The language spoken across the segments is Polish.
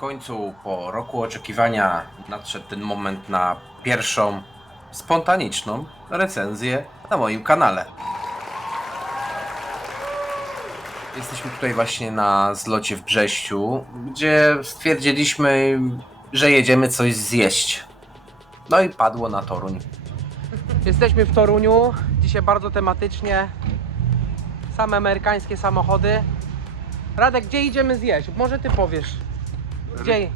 końcu, po roku oczekiwania, nadszedł ten moment na pierwszą spontaniczną recenzję na moim kanale. Jesteśmy tutaj właśnie na zlocie w Brześciu, gdzie stwierdziliśmy, że jedziemy coś zjeść. No i padło na Toruń. Jesteśmy w Toruniu, dzisiaj bardzo tematycznie. Same amerykańskie samochody. Radek, gdzie idziemy zjeść? Może ty powiesz. Gdzie?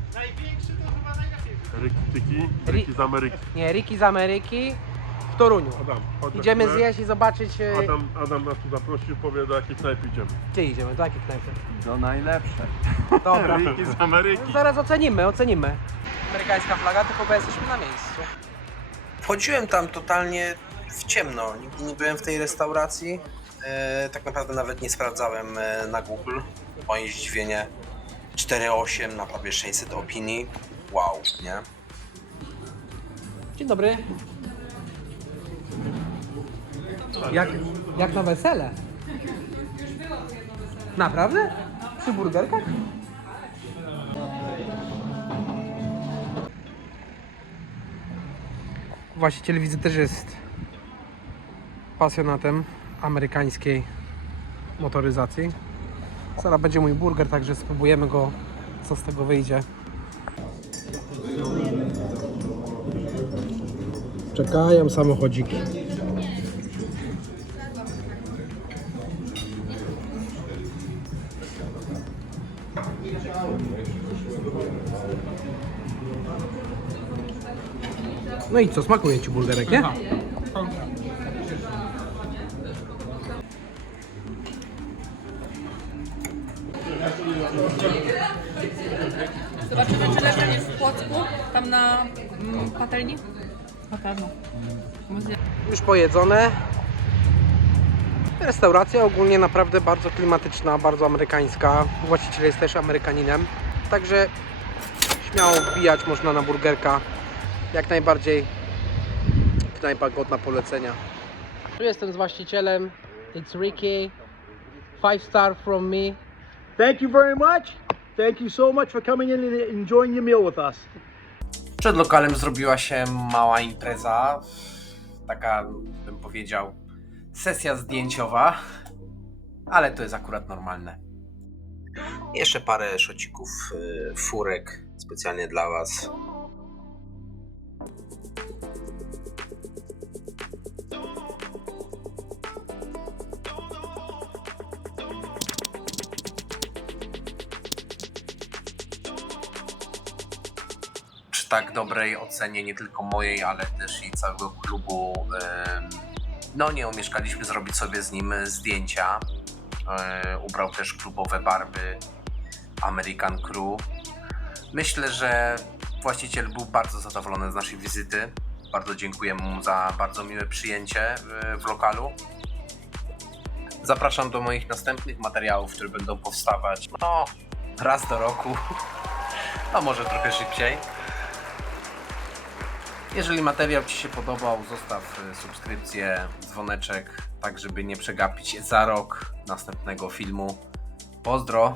Ryki Tyki, Ryki z Ameryki. Nie, Riki z Ameryki w Toruniu. Adam, chodź Idziemy zjeść i zobaczyć. e, Adam, Adam nas tu zaprosił, powie do jakiej knajpy idziemy. Gdzie idziemy? Do jakiej knajpy? Do najlepsze. Dobra. Ryki z Ameryki. Zaraz ocenimy, ocenimy. Amerykańska flaga, tylko bo jesteśmy na miejscu. Wchodziłem tam totalnie w ciemno. Nigdy nie byłem w tej restauracji. E, tak naprawdę nawet nie sprawdzałem e, na Google. Moje zdziwienie 4,8 na prawie 600 opinii. Wow, nie? Dzień dobry. Jak, jak na wesele? Naprawdę? Przy burgerkach? Właściciel widzę też jest pasjonatem amerykańskiej motoryzacji. Zaraz będzie mój burger, także spróbujemy go, co z tego wyjdzie. Czekają samochodziki. No i co, smakuje Ci burgerek, nie? Zobaczymy, czy lepiej jest w Płocku, tam na mm, patelni. Na pewno. Już pojedzone. Restauracja ogólnie naprawdę bardzo klimatyczna, bardzo amerykańska. Właściciel jest też Amerykaninem. Także śmiało wbijać można na burgerka. Jak najbardziej knajpa godna polecenia. Tu jestem z właścicielem. It's Ricky. Five star from me. Thank you very much. Thank you so much for coming in and enjoying your meal with us. Przed lokalem zrobiła się mała impreza. Taka, bym powiedział, sesja zdjęciowa. Ale to jest akurat normalne. Jeszcze parę szocików y, furek specjalnie dla Was. Tak dobrej ocenie, nie tylko mojej, ale też i całego klubu, no nie umieszkaliśmy zrobić sobie z nim zdjęcia. E, Ubrał też klubowe barwy American Crew. Myślę, że właściciel był bardzo zadowolony z naszej wizyty. Bardzo dziękujemy mu za bardzo miłe przyjęcie w- w lokalu. Zapraszam do moich następnych materiałów, które będą powstawać no, raz do roku, a może trochę szybciej. Jeżeli materiał Ci się podobał, zostaw y, subskrypcję, dzwoneczek, tak żeby nie przegapić za rok następnego filmu. Pozdro!